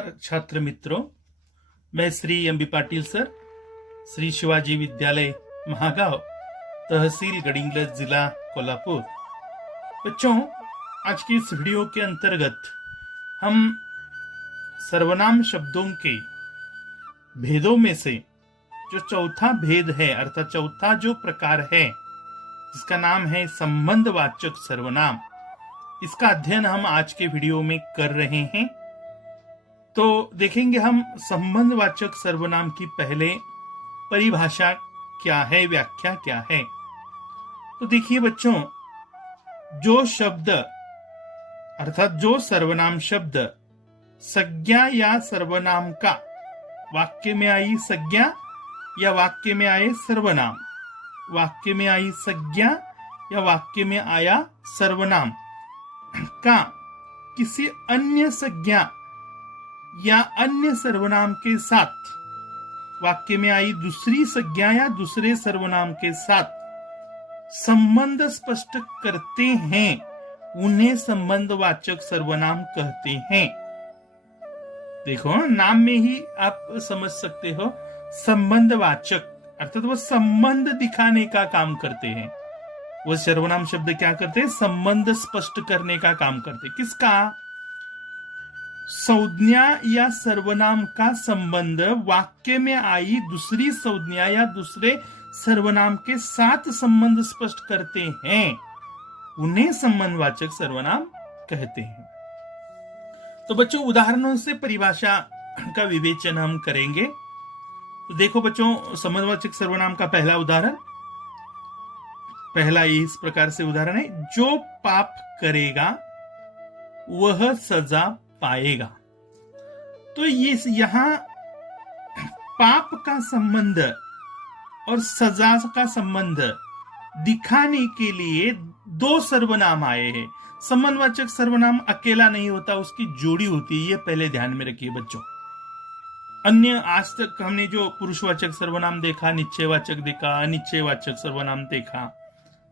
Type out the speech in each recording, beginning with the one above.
नमस्कार छात्र मित्रों, मैं श्री एम.बी. पाटिल सर, श्री शिवाजी विद्यालय महागांव, तहसील गडिंग्लज, जिला कोल्हापुर। बच्चों, आज की इस वीडियो के अंतर्गत हम सर्वनाम शब्दों के भेदों में से जो चौथा भेद है, अर्थात चौथा जो प्रकार है, जिसका नाम है संबंधवाचक सर्वनाम, इसका अध्ययन हम आज के वीडियो में कर रहे हैं। तो देखेंगे हम संबंधवाचक सर्वनाम की पहले परिभाषा क्या है, व्याख्या क्या है। तो देखिए बच्चों, जो शब्द अर्थात जो सर्वनाम शब्द संज्ञा या सर्वनाम का वाक्य में आई संज्ञा या वाक्य में आए सर्वनाम, वाक्य में आई संज्ञा या वाक्य में आया सर्वनाम का किसी अन्य संज्ञा या अन्य सर्वनाम के साथ, वाक्य में आई दूसरी संज्ञा या दूसरे सर्वनाम के साथ संबंध स्पष्ट करते हैं, उन्हें संबंधवाचक सर्वनाम कहते हैं। देखो, नाम में ही आप समझ सकते हो, संबंधवाचक अर्थात वो संबंध दिखाने का काम करते हैं। वो सर्वनाम शब्द क्या करते हैं? संबंध स्पष्ट करने का काम करते हैं। किसका? संज्ञा या सर्वनाम का संबंध वाक्य में आई दूसरी संज्ञा या दूसरे सर्वनाम के साथ संबंध स्पष्ट करते हैं, उन्हें संबंधवाचक सर्वनाम कहते हैं। तो बच्चों, उदाहरणों से परिभाषा का विवेचन हम करेंगे। तो देखो बच्चों, संबंधवाचक सर्वनाम का पहला उदाहरण, पहला इस प्रकार से उदाहरण है, जो पाप करेगा वह सजा पाएगा। तो ये यहां पाप का संबंध और सजा का संबंध दिखाने के लिए दो सर्वनाम आए हैं। संबंधवाचक सर्वनाम अकेला नहीं होता, उसकी जोड़ी होती है, ये पहले ध्यान में रखिए बच्चों। अन्य आज तक हमने जो पुरुषवाचक सर्वनाम देखा, निश्चयवाचक देखा, अनिश्चयवाचक सर्वनाम देखा,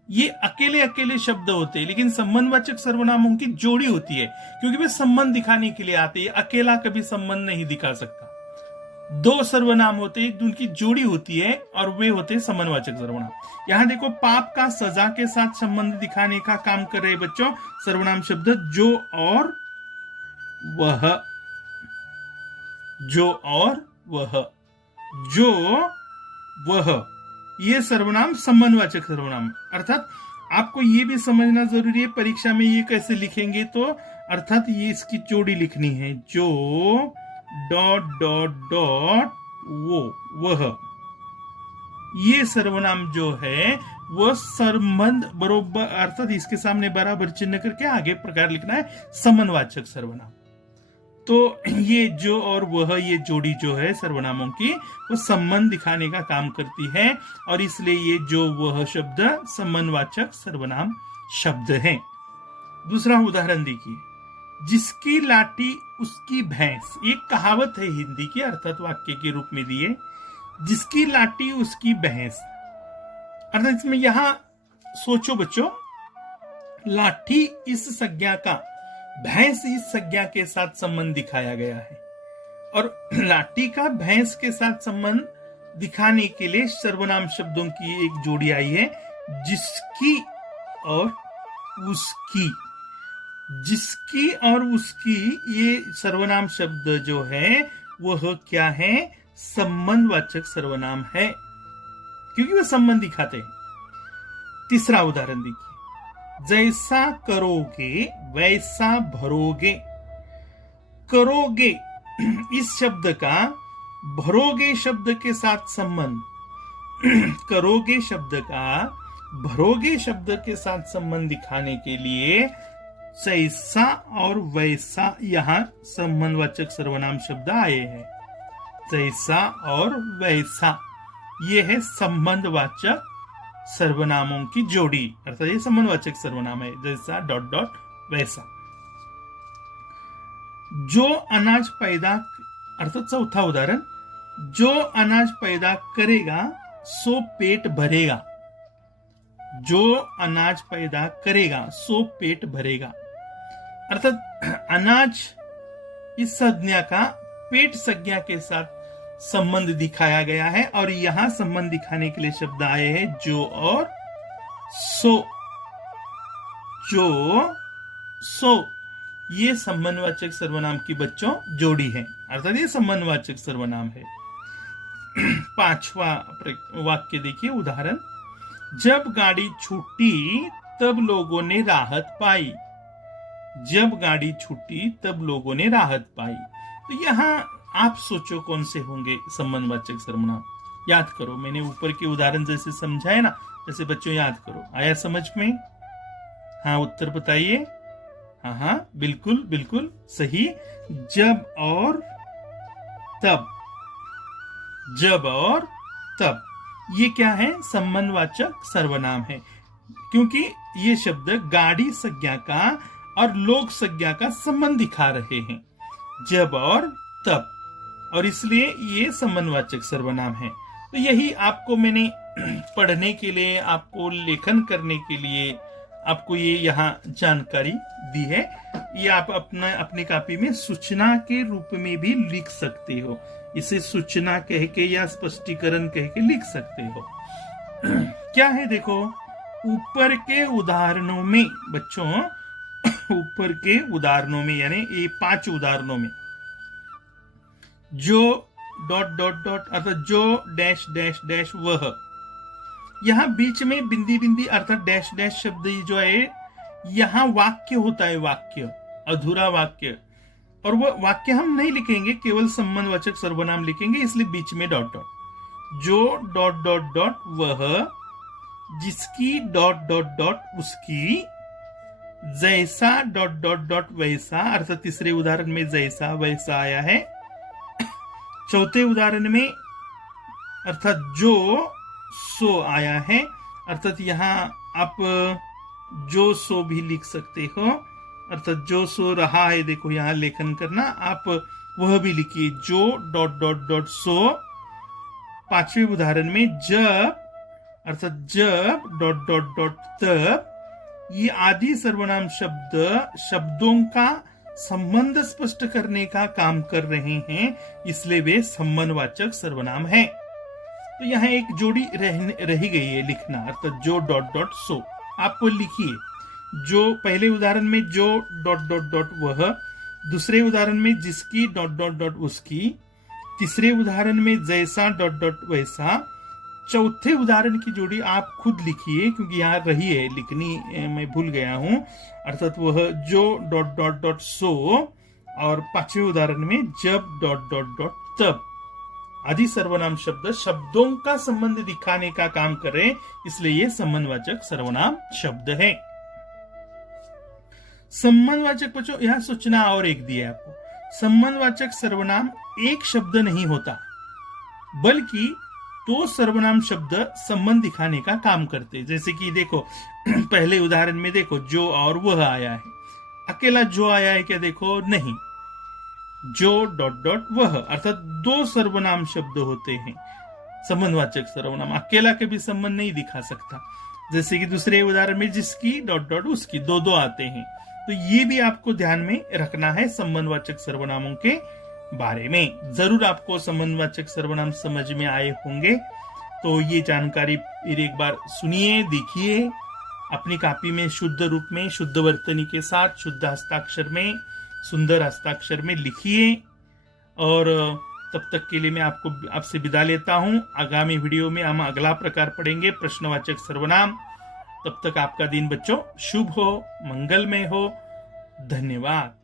ये अकेले अकेले शब्द होते हैं, लेकिन संबंधवाचक सर्वनामों की जोड़ी होती है, क्योंकि वे संबंध दिखाने के लिए आते हैं। अकेला कभी संबंध नहीं दिखा सकता। दो सर्वनाम होते हैं, उनकी जोड़ी होती है और वे होते हैं संबंधवाचक सर्वनाम। यहां देखो, पाप का सजा के साथ संबंध दिखाने का काम कर रहे बच्चों सर्वनाम शब्द जो और वह, जो और वह, जो वह, ये सर्वनाम संबंधवाचक सर्वनाम। अर्थात आपको ये भी समझना जरूरी है, परीक्षा में ये कैसे लिखेंगे, तो अर्थात ये इसकी जोड़ी लिखनी है, जो डॉट डॉट डॉट वो, वह, ये सर्वनाम जो है वो संबंध बरोबर, अर्थात इसके सामने बराबर चिन्ह करके आगे प्रकार लिखना है संबंधवाचक सर्वनाम। तो ये जो और वह, ये जोड़ी जो है सर्वनामों की, वो संबंध दिखाने का काम करती है, और इसलिए ये जो वह शब्द संबंधवाचक सर्वनाम शब्द है। दूसरा उदाहरण देखिए, जिसकी लाठी उसकी भैंस। एक कहावत है हिंदी की, अर्थात वाक्य के रूप में दिए, जिसकी लाठी उसकी भैंस। अर्थात इसमें यहां सोचो बच्चों, लाठी इस संज्ञा का, भैंस इस संज्ञा के साथ संबंध दिखाया गया है, और लाठी का भैंस के साथ संबंध दिखाने के लिए सर्वनाम शब्दों की एक जोड़ी आई है, जिसकी और उसकी। जिसकी और उसकी, ये सर्वनाम शब्द जो है वह क्या है? संबंधवाचक सर्वनाम है, क्योंकि वह संबंध दिखाते हैं। तीसरा उदाहरण देखिए, जैसा करोगे वैसा भरोगे। करोगे इस शब्द का भरोगे शब्द के साथ संबंध, करोगे शब्द का भरोगे शब्द के साथ संबंध दिखाने के लिए जैसा और वैसा यहां संबंधवाचक सर्वनाम शब्द आए हैं। जैसा और वैसा, ये है संबंधवाचक सर्वनामों की जोड़ी, अर्थात ये संबंधवाचक सर्वनाम है, जैसा डॉट डॉट वैसा। जो अनाज पैदा, अर्थात चौथा उदाहरण, जो अनाज पैदा करेगा सो पेट भरेगा। जो अनाज पैदा करेगा सो पेट भरेगा। अर्थात अनाज इस संज्ञा का पेट संज्ञा के साथ संबंध दिखाया गया है और यहां संबंध दिखाने के लिए शब्द आए हैं जो और सो। जो सो ये संबंधवाचक सर्वनाम की बच्चों जोड़ी है, अर्थात ये संबंधवाचक सर्वनाम है। पांचवा वाक्य देखिए, उदाहरण, जब गाड़ी छूटी तब लोगों ने राहत पाई। जब गाड़ी छूटी तब लोगों ने राहत पाई। तो यहां आप सोचो कौन से होंगे संबंधवाचक सर्वनाम। याद करो, मैंने ऊपर के उदाहरण जैसे समझाए ना, जैसे बच्चों याद करो। आया समझ में? हाँ, उत्तर बताइए। हाँ, बिल्कुल बिल्कुल सही। जब और तब। जब और तब ये क्या है? संबंधवाचक सर्वनाम है, क्योंकि ये शब्द गाड़ी संज्ञा का और लोग संज्ञा का संबंध दिखा रहे हैं, जब और तब, और इसलिए ये संबंधवाचक सर्वनाम है। तो यही आपको मैंने पढ़ने के लिए, आपको लेखन करने के लिए आपको ये यहाँ जानकारी दी है। ये आप अपनी कॉपी में सूचना के रूप में भी लिख सकते हो। इसे सूचना कह के या स्पष्टीकरण कह के लिख सकते हो। क्या है देखो, ऊपर के उदाहरणों में बच्चों, ऊपर के उदाहरणों में यानी ये 5 उदाहरणों में जो डॉट डॉट डॉट अर्थात जो डैश डैश डैश वह, यहां बीच में बिंदी बिंदी अर्थात डैश डैश शब्द जो है, यहां वाक्य होता है, वाक्य, अधूरा वाक्य, और वह वाक्य हम नहीं लिखेंगे, केवल संबंधवाचक सर्वनाम लिखेंगे, इसलिए बीच में डॉट डॉट। जो डॉट डॉट डॉट वह, जिसकी डॉट डॉट डॉट उसकी, जैसा डॉट डॉट डॉट वैसा, अर्थात तीसरे उदाहरण में जैसा वैसा आया है। चौथे उदाहरण में अर्थात जो सो आया है, अर्थात यहां आप जो सो भी लिख सकते हो, अर्थात जो सो रहा है, देखो यहां लेखन करना, आप वह भी लिखिए, जो डॉट डॉट डॉट सो। पांचवें उदाहरण में जब, अर्थात जब डॉट डॉट डॉट तब, ये आदि सर्वनाम शब्द शब्दों का संबंध स्पष्ट करने का काम कर रहे हैं, इसलिए वे संबंधवाचक सर्वनाम हैं। तो यहाँ एक जोड़ी रही गई है लिखना, अर्थात जो डॉट डॉट सो। आप लिखिए, जो पहले उदाहरण में जो डॉट डॉट डॉट वह, दूसरे उदाहरण में जिसकी डॉट डॉट डॉट उसकी, तीसरे उदाहरण में जैसा डॉट डॉट वैसा, चौथे उदाहरण की जोड़ी आप खुद लिखिए, क्योंकि यहाँ रही है लिखनी, मैं भूल गया हूं, अर्थात वह जो डॉट डॉट डॉट सो, और पांचवें उदाहरण में जब डॉट डॉट डॉट तब। आदि सर्वनाम शब्द शब्दों का संबंध दिखाने का काम करे, इसलिए ये संबंधवाचक सर्वनाम शब्द है। संबंधवाचक बच्चों, यहां सूचना और एक दी है आपको। संबंधवाचक सर्वनाम एक शब्द नहीं होता, बल्कि तो सर्वनाम शब्द संबंध दिखाने का काम करते। जैसे कि देखो पहले उदाहरण में देखो जो और वह आया है, अकेला जो आया है क्या? देखो नहीं, जो डॉट डॉट वह, अर्थात 2 सर्वनाम शब्द होते हैं। संबंधवाचक सर्वनाम अकेला कभी संबंध नहीं दिखा सकता। जैसे कि दूसरे उदाहरण में जिसकी डॉट डॉट उसकी, 2 आते हैं। तो ये भी आपको ध्यान में रखना है संबंधवाचक सर्वनामों के बारे में। जरूर आपको संबंधवाचक सर्वनाम समझ में आए होंगे। तो ये जानकारी फिर एक बार सुनिए, देखिए, अपनी कॉपी में शुद्ध रूप में, शुद्ध वर्तनी के साथ, शुद्ध हस्ताक्षर में, सुंदर हस्ताक्षर में लिखिए। और तब तक के लिए मैं आपसे विदा लेता हूं। आगामी वीडियो में हम अगला प्रकार पढ़ेंगे, प्रश्नवाचक सर्वनाम। तब तक आपका दिन बच्चों शुभ हो, मंगलमय हो। धन्यवाद।